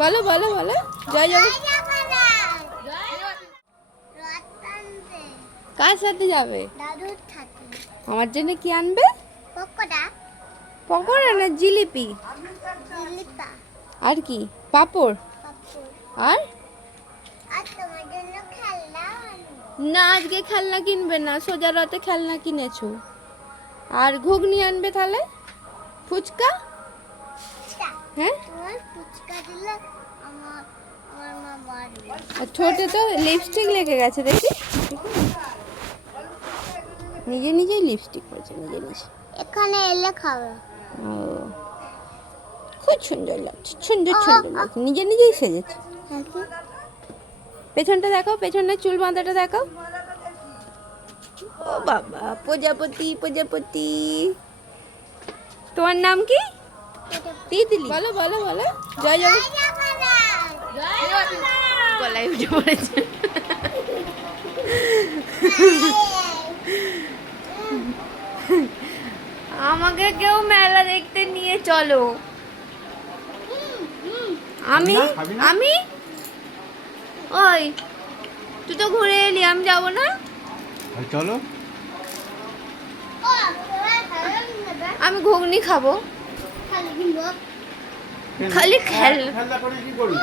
বলো বলো বলো। জয় জগন্নাথ। কার সাথে যাবে? দাদুর সাথে। আমার জন্য কি আনবে? পকোড়া। পকোড়া না জিলিপি? জিলিপা। আর কি? পাঁপড়। পাপড়। আর আর তোমার জন্য খেলনা আনবো। না, আজকে খেলনা কিনবে না, সোজা রাতে খেলনা কিনেছো। আর ঘুগনি আনবে তাহলে। ফুচকা। হ্যাঁ, তোমার ফুচকা দিলে আমার আমার মা মারবে। আর ঠোঁটে তো লিপস্টিক লেগে গেছে দেখি। নিজে নিজেই লিপস্টিক পড়ছে নিজে নিজে। এখানে এলে খাবে। ও, খুব সুন্দর লাগছে, সুন্দর সুন্দর লাগছে, নিজে নিজেই সেজেছে। পেছনটা দেখাও, পেছনের চুল বাঁধাটা দেখাও। ও বাবা, প্রজাপতি প্রজাপতি। তোমার নাম কি? তিতলি। বলো বলো বলো। জয় জগন্নাথ। গলায় উঠে পড়েছে। আমাকে কেউ মেলা দেখতে নিয়ে চলো। আমি আমি ওই, তুই তো ঘুরে এলি, আমি যাবো না। চলো। আমি ঘুগনি খাবো। খালি খেল। খেলনা করে কি করবি?